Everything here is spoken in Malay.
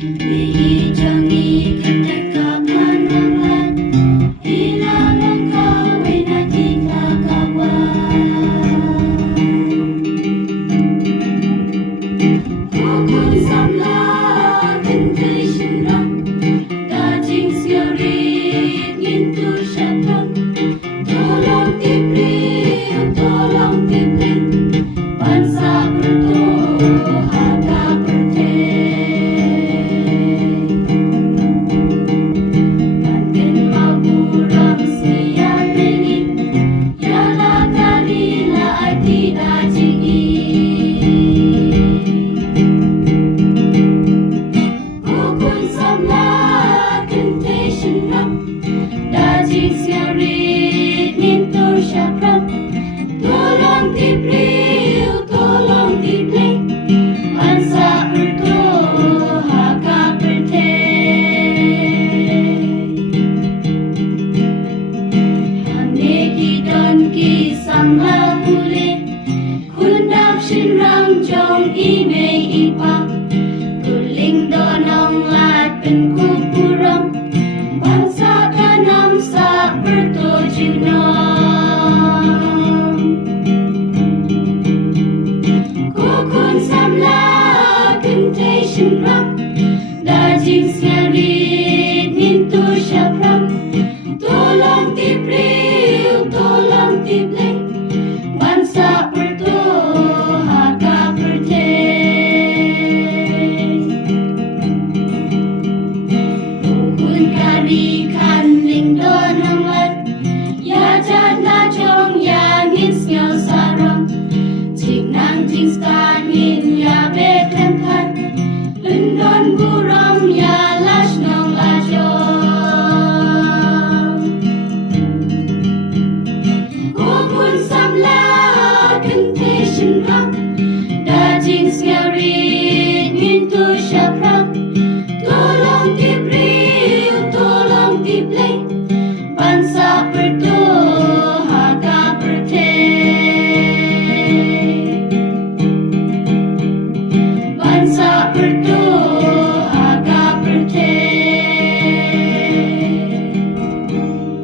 Dijangi ketekanan hilang engkau nanti kawan. Kukun samla kentai syenram dajing siarit ngintu syatram. Tolong tipri bangsa berdoa harga berteh. Dajing siarit nintur syapram. Tolong tipri bangsa berdoa kak berteh. Hane gidon kisah boleh kundap shinrang jong imei ipa. Kuling donong lat penkupuram bangsa kanam sa bertujuan. Kukun samla kentai syenram dajing siarit